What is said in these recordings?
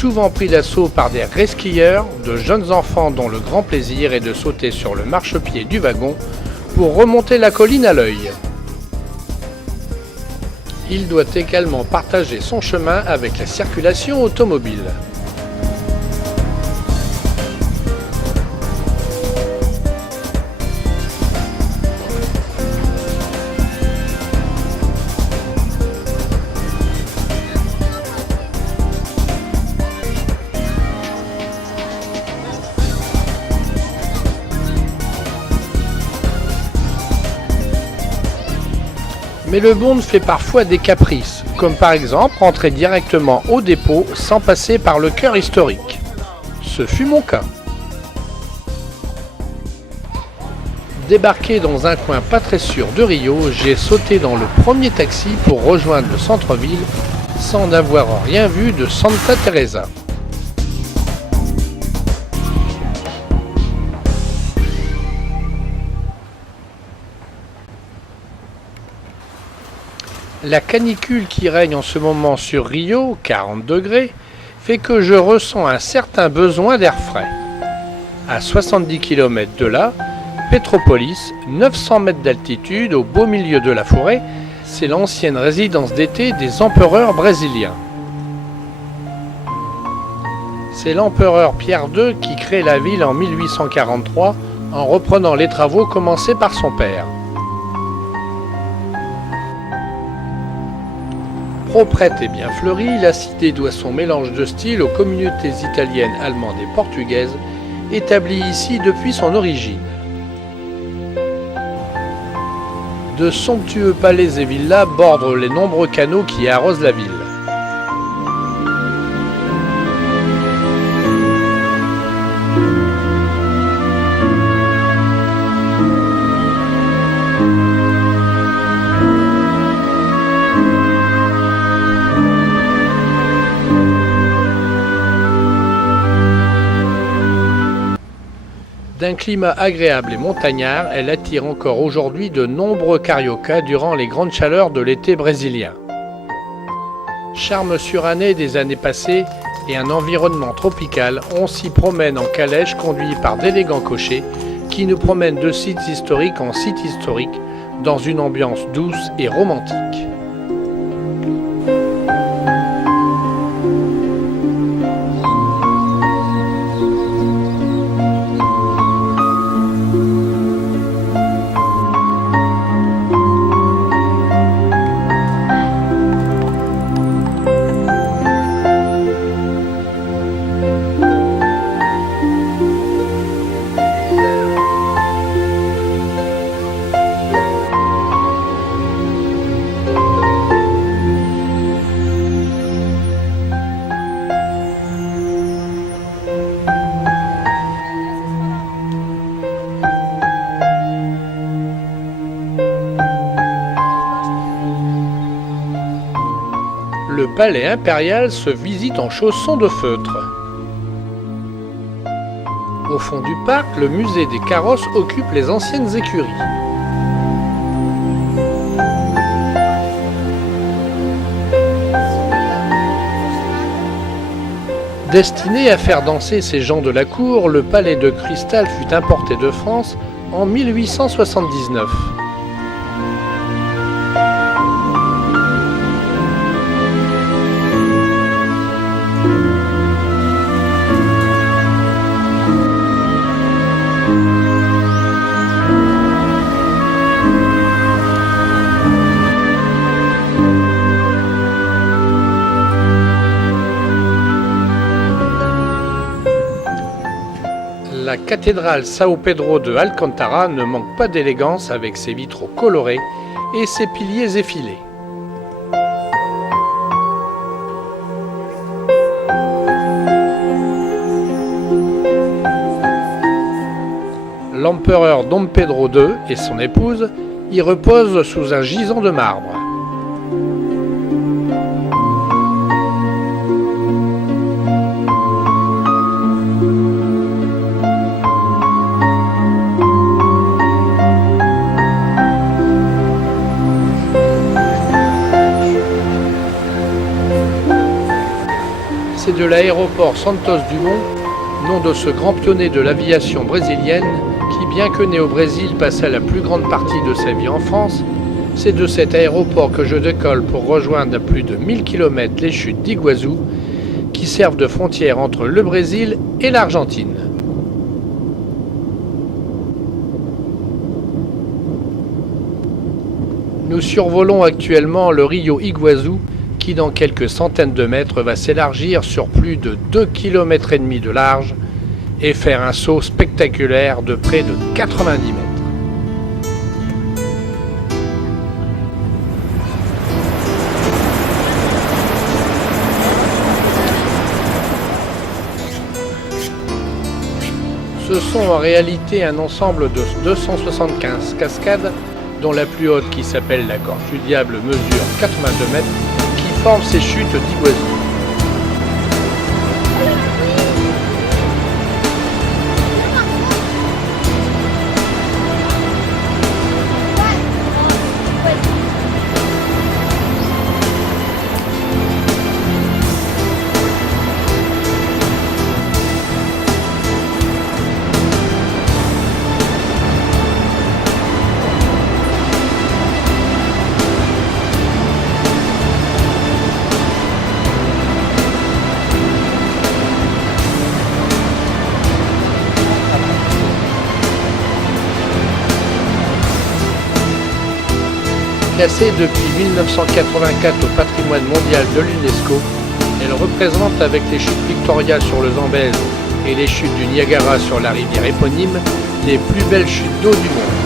souvent pris d'assaut par des resquilleurs, de jeunes enfants dont le grand plaisir est de sauter sur le marchepied du wagon pour remonter la colline à l'œil. Il doit également partager son chemin avec la circulation automobile. Mais le monde fait parfois des caprices, comme par exemple rentrer directement au dépôt sans passer par le cœur historique. Ce fut mon cas. Débarqué dans un coin pas très sûr de Rio, j'ai sauté dans le premier taxi pour rejoindre le centre-ville sans n'avoir rien vu de Santa Teresa. La canicule qui règne en ce moment sur Rio, 40 degrés, fait que je ressens un certain besoin d'air frais. À 70 km de là, Petrópolis, 900 mètres d'altitude au beau milieu de la forêt, c'est l'ancienne résidence d'été des empereurs brésiliens. C'est l'empereur Pierre II qui crée la ville en 1843 en reprenant les travaux commencés par son père. Proprette et bien fleurie, la cité doit son mélange de styles aux communautés italiennes, allemandes et portugaises, établies ici depuis son origine. De somptueux palais et villas bordent les nombreux canaux qui arrosent la ville. D'un climat agréable et montagnard, elle attire encore aujourd'hui de nombreux cariocas durant les grandes chaleurs de l'été brésilien. Charme suranné des années passées et un environnement tropical, on s'y promène en calèche conduit par d'élégants cochers qui nous promènent de sites historiques en sites historiques dans une ambiance douce et romantique. Le palais impérial se visite en chaussons de feutre. Au fond du parc, le musée des carrosses occupe les anciennes écuries. Destiné à faire danser ces gens de la cour, le palais de cristal fut importé de France en 1879. La cathédrale São Pedro de Alcântara ne manque pas d'élégance avec ses vitraux colorés et ses piliers effilés. L'empereur Dom Pedro II et son épouse y reposent sous un gisant de marbre. C'est de l'aéroport Santos Dumont, nom de ce grand pionnier de l'aviation brésilienne qui, bien que né au Brésil, passa la plus grande partie de sa vie en France, c'est de cet aéroport que je décolle pour rejoindre à plus de 1000 km les chutes d'Iguazu, qui servent de frontière entre le Brésil et l'Argentine. Nous survolons actuellement le Rio Iguazu, qui dans quelques centaines de mètres va s'élargir sur plus de 2,5 km de large et faire un saut spectaculaire de près de 90 mètres. Ce sont en réalité un ensemble de 275 cascades, dont la plus haute, qui s'appelle la Gorge du Diable, mesure 82 mètres, qui forment ces chutes d'Iguazu. Classée depuis 1984 au patrimoine mondial de l'UNESCO, elle représente, avec les chutes Victoria sur le Zambèze et les chutes du Niagara sur la rivière éponyme, les plus belles chutes d'eau du monde.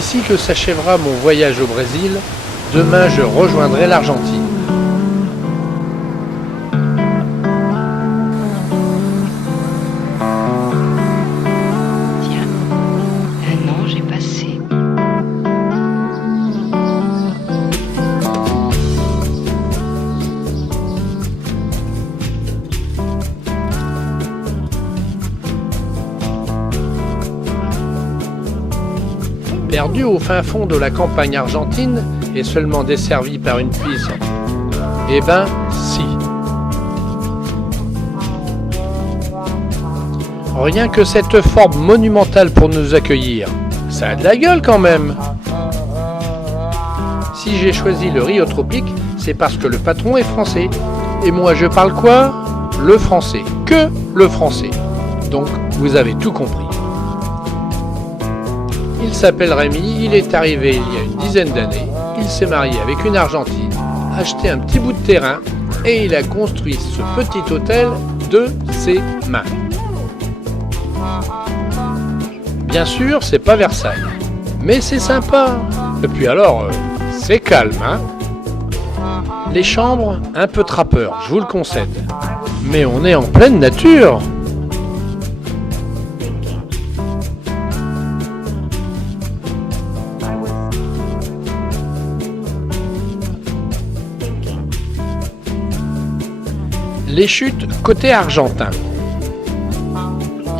ici que s'achèvera mon voyage au Brésil. Demain, je rejoindrai l'Argentine. Tiens, un an j'ai passé. Perdu au fin fond de la campagne argentine et seulement desservi par une piste. Eh ben, si. Rien que cette forme monumentale pour nous accueillir, ça a de la gueule quand même. Si j'ai choisi le Rio Tropique, c'est parce que le patron est français. Et moi je parle quoi? Le français. Que le français. Donc vous avez tout compris. Il s'appelle Rémi, il est arrivé il y a une dizaine d'années, il s'est marié avec une Argentine, acheté un petit bout de terrain et il a construit ce petit hôtel de ses mains. Bien sûr, c'est pas Versailles, mais c'est sympa. Et puis alors, c'est calme, hein. Les chambres, un peu trappeur, je vous le concède. Mais on est en pleine nature. Les chutes côté argentin.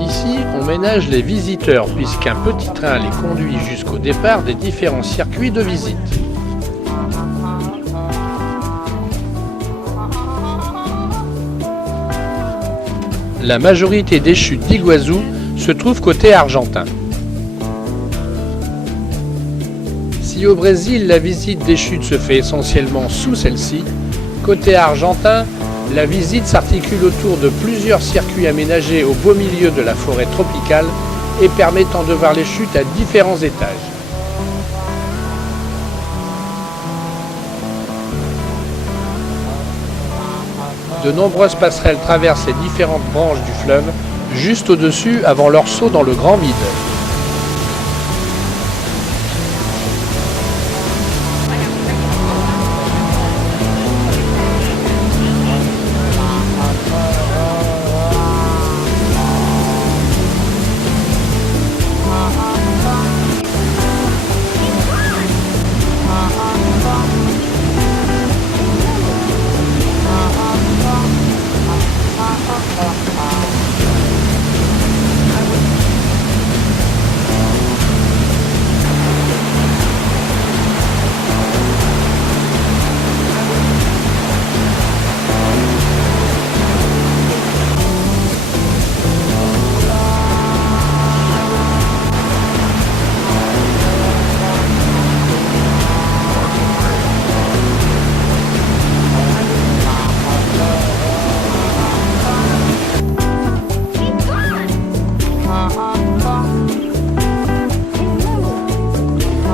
Ici, on ménage les visiteurs puisqu'un petit train les conduit jusqu'au départ des différents circuits de visite. La majorité des chutes d'Iguazu se trouvent côté argentin. Si au Brésil, la visite des chutes se fait essentiellement sous celle-ci, côté argentin, la visite s'articule autour de plusieurs circuits aménagés au beau milieu de la forêt tropicale et permettant de voir les chutes à différents étages. De nombreuses passerelles traversent les différentes branches du fleuve, juste au-dessus avant leur saut dans le grand vide.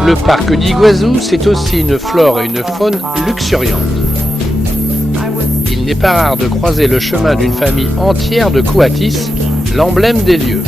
Le parc d'Iguazu, c'est aussi une flore et une faune luxuriantes. Il n'est pas rare de croiser le chemin d'une famille entière de coatis, l'emblème des lieux.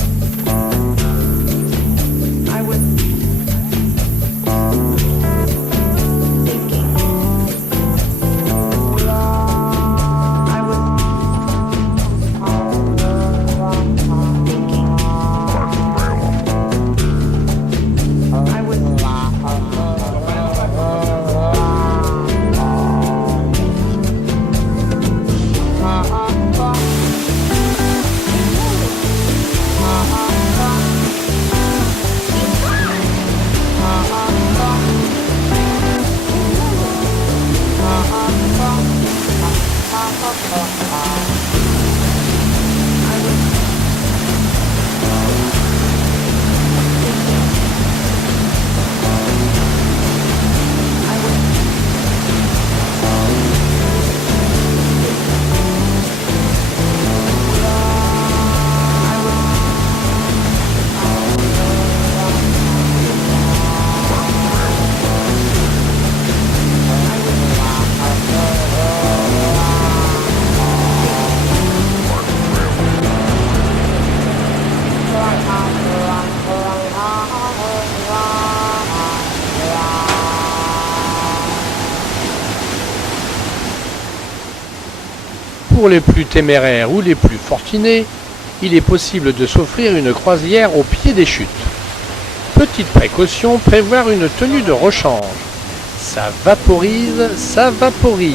Pour les plus téméraires ou les plus fortunés, il est possible de s'offrir une croisière au pied des chutes. Petite précaution, prévoir une tenue de rechange. Ça vaporise, ça vaporise.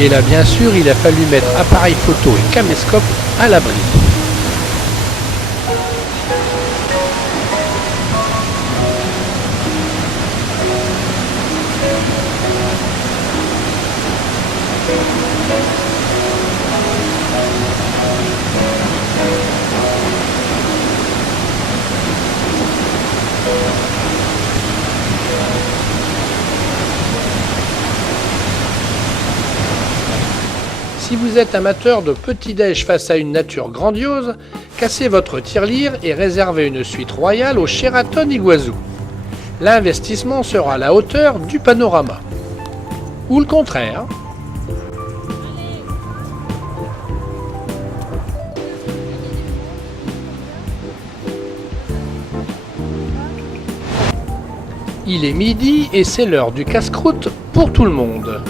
Et là, bien sûr, il a fallu mettre appareil photo et caméscope à l'abri. Si vous êtes amateur de petit-déj face à une nature grandiose, cassez votre tirelire et réservez une suite royale au Sheraton Iguazu. L'investissement sera à la hauteur du panorama. Ou le contraire. Il est midi et c'est l'heure du casse-croûte pour tout le monde.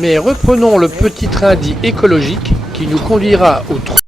Mais reprenons le petit train dit écologique qui nous conduira au